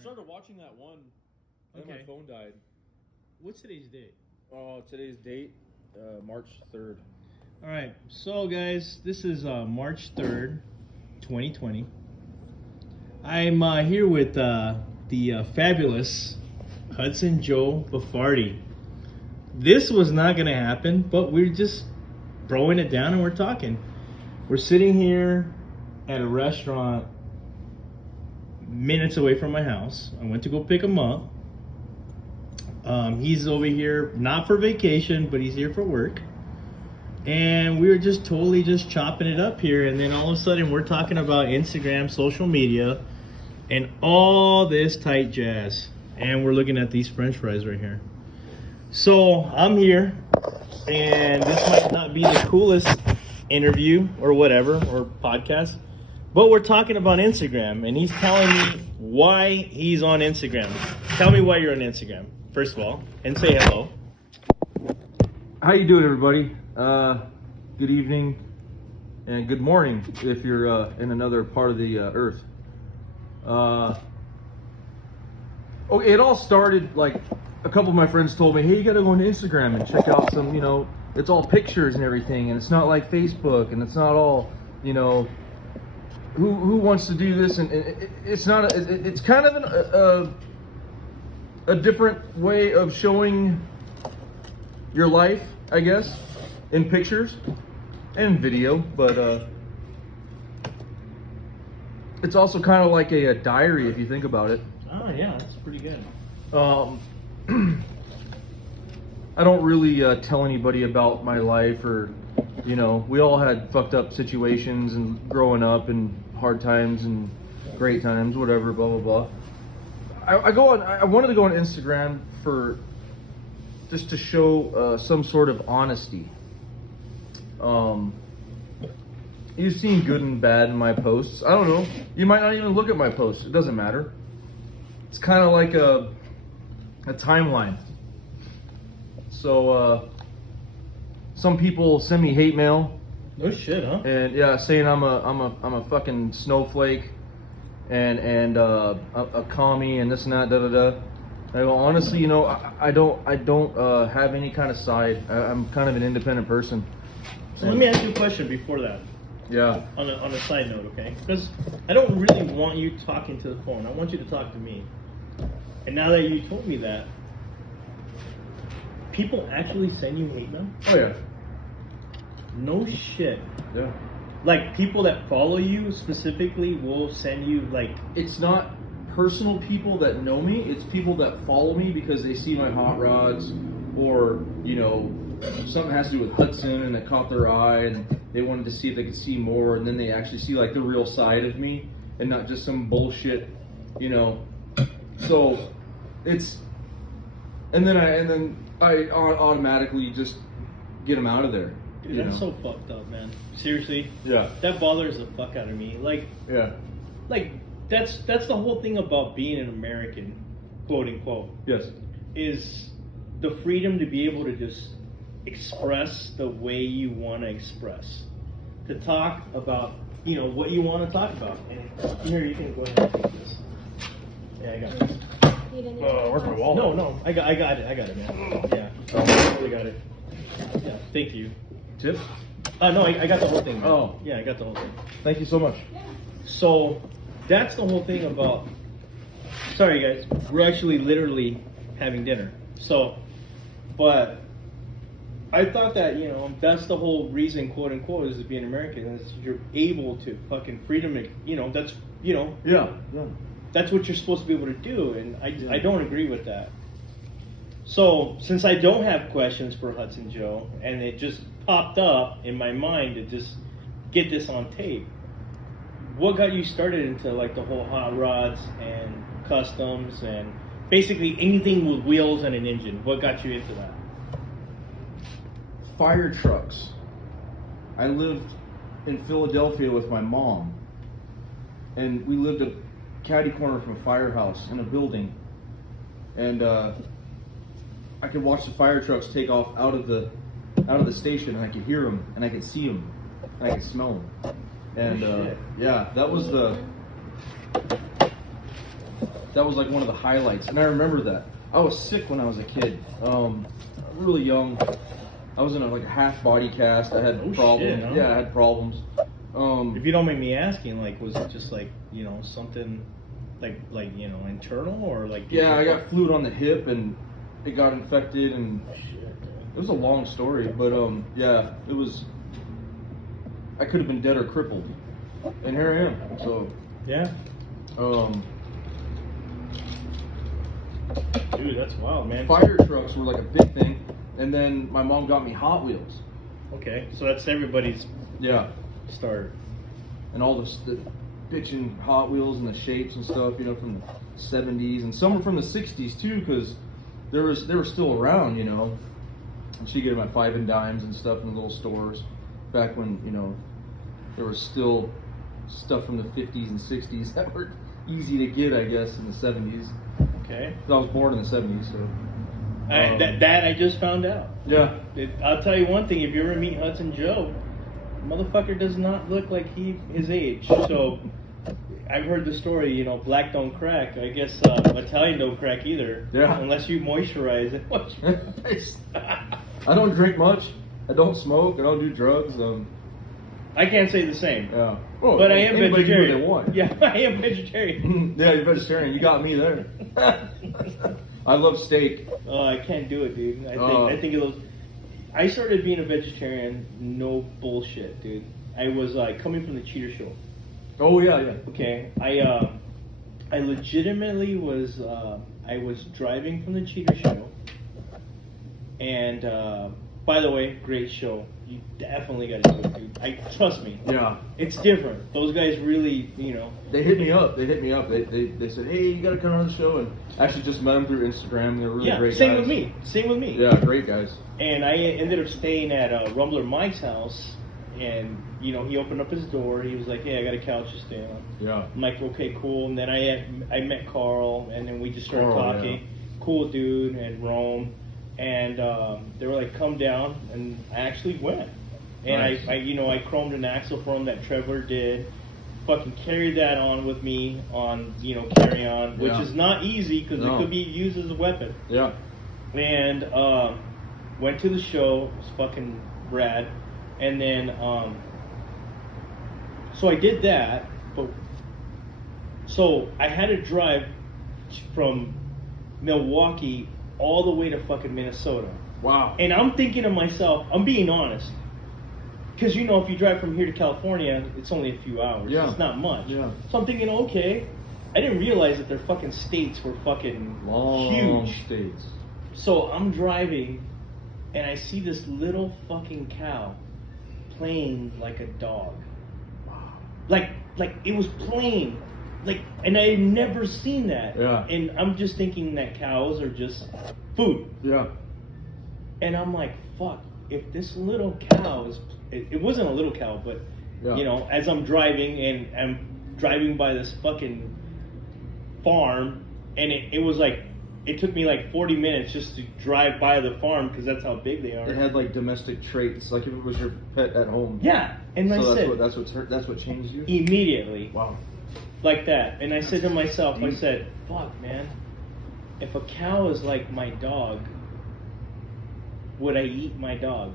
started watching that one, then my phone died. What's today's date? Today's date, March 3rd. All right, so guys, this is March 3rd, 2020. I'm here with the fabulous Hudson Joe Baffardi. This was not going to happen, but we're just throwing it down and we're talking. We're sitting here at a restaurant minutes away from my house. I went to go pick him up. He's over here not for vacation, but he's here for work. And we were just totally just chopping it up here, and then all of a sudden we're talking about Instagram, social media, and all this tight jazz. And we're looking at these French fries right here. So I'm here, and this might not be the coolest interview or whatever, or podcast, but we're talking about Instagram, and he's telling me why he's on Instagram. Tell me why you're on Instagram, first of all, and say hello. How you doing, everybody? Good evening and good morning if you're in another part of the earth. Okay, it all started like a couple of my friends told me, hey, you gotta go on Instagram and check out some, it's all pictures and everything, and it's not like Facebook, and it's not all, who wants to do this, and it's not, it's kind of a different way of showing your life, I guess, in pictures and video, but it's also kind of like a diary if you think about it. Oh yeah, that's pretty good. I don't really tell anybody about my life, or we all had fucked up situations and growing up and hard times and great times, whatever, blah blah blah. I wanted to go on Instagram for just to show some sort of honesty. You've seen good and bad in my posts. I don't know. You might not even look at my posts. It doesn't matter. It's kind of like a timeline. So some people send me hate mail. No shit, huh? And yeah, saying I'm a fucking snowflake and a commie and this and that, da da da. I go, honestly, I don't have any kind of side. I'm kind of an independent person. So let me ask you a question before that. Yeah. On a side note, okay? Because I don't really want you talking to the phone. I want you to talk to me. And now that you told me that, people actually send you hate mail? Oh yeah. No shit. Yeah. Like people that follow you specifically will send you like. It's not personal people that know me. It's people that follow me because they see my hot rods, or something has to do with Hudson and it caught their eye and they wanted to see if they could see more, and then they actually see like the real side of me and not just some bullshit, So it's, and then I automatically just get them out of there. Dude, that's so fucked up, man. Seriously. Yeah. That bothers the fuck out of me. Like. Yeah. Like that's the whole thing about being an American, quote unquote. Yes. Is the freedom to be able to just express the way you want to express, to talk about what you want to talk about. And here, you can go ahead and take this. Yeah, I got this. Where's my wallet? No, I got it, man. Yeah, I really got it. Yeah, thank you. Tip? No, I got the whole thing, man. Oh. Yeah, I got the whole thing. Thank you so much. So that's the whole thing about. Sorry, guys. We're actually literally having dinner. So, but I thought that that's the whole reason, quote unquote, is to be an American, is you're able to fucking freedom. That's Yeah. that's what you're supposed to be able to do, and I don't agree with that. So since I don't have questions for Hudson Joe, and it just popped up in my mind to just get this on tape. What got you started into like the whole hot rods and customs and basically anything with wheels and an engine? What got you into that? Fire trucks. I lived in Philadelphia with my mom, and we lived a catty corner from a firehouse in a building, and I could watch the fire trucks take off out of the station, and I could hear them, and I could see them, and I could smell them. And yeah, that was the That was like one of the highlights, and I remember that. I was sick when I was a kid, really young. I was in like a half body cast. I had problems. Shit, huh? Yeah, I had problems. If you don't mind me asking, like, was it just like, you know, something like you know, internal, or like? Yeah, I got fluid on the hip, and it got infected, and Shit, man. it was a long story. But yeah, it was. I could have been dead or crippled, and here I am. So Yeah. um. Dude, that's wild, man. Fire trucks were like a big thing, and then my mom got me Hot Wheels. Okay, so that's everybody's Yeah, start. and all the bitchin' Hot Wheels and the shapes and stuff, you know, from the '70s, and some were from the '60s too, because they were still around, you know. And she gave my 5 and dimes and stuff in the little stores back when, you know, there was still stuff from the '50s and '60s that were easy to get, I guess, in the '70s. Okay. 'Cause I was born in the '70s, so. That I just found out. Yeah. I'll tell you one thing: if you ever meet Hudson Joe, motherfucker does not look like his age. So I've heard the story. You know, black don't crack. I guess Italian don't crack either. Yeah. Unless you moisturize it. I don't drink much. I don't smoke. I don't do drugs. I can't say the same. Yeah. Well, But I am anybody can do vegetarian. what they want. Yeah, I am vegetarian. Yeah, you're vegetarian. You got me there. I love steak. Oh, I can't do it, dude. I think of those. I started being a vegetarian. No bullshit, dude. I was coming from the Cheater Show. Oh yeah, yeah. Okay, I legitimately was. I was driving from the Cheater Show, and by the way, great show. You definitely got to do it, dude. Trust me. Yeah. It's different. Those guys really, you know. They hit me up. They said, hey, you got to come on the show, and actually just met them through Instagram. They're really great same guys. with me. Same with me. Yeah, great guys. And I ended up staying at Rumbler Mike's house, and you know, he opened up his door. He was like, "Hey, I got a couch to stay on." Yeah. I'm like, "Okay, cool." And then I met Carl, and then we just started Carl, talking. yeah. Cool dude, and Rome, and they were like, "Come down," and I actually went. And Nice. I chromed an axle for him that Trevor did. Fucking carried that on with me on, carry on, which Yeah. is not easy because No. it could be used as a weapon. Yeah. And went to the show. It was fucking rad. And then so I did that, but so I had to drive from Milwaukee all the way to fucking Minnesota. Wow. And I'm thinking to myself, I'm being honest, because if you drive from here to California, it's only a few hours. Yeah. It's not much. Yeah. So I'm thinking, okay, I didn't realize that their fucking states were fucking Long huge. states. So I'm driving, and I see this little fucking cow playing like a dog. Wow. Like it was playing, and I had never seen that. Yeah. And I'm just thinking that cows are just food. Yeah. And I'm like, fuck, if this little cow is, it wasn't a little cow, but, Yeah. as I'm driving and I'm driving by this fucking farm, and it was like, it took me like 40 minutes just to drive by the farm because that's how big they are. It had like domestic traits, like if it was your pet at home. Yeah, and So I said, that's what changed you. immediately, Wow. like that. And I said to myself, I said, fuck, man, if a cow is like my dog, would I eat my dog?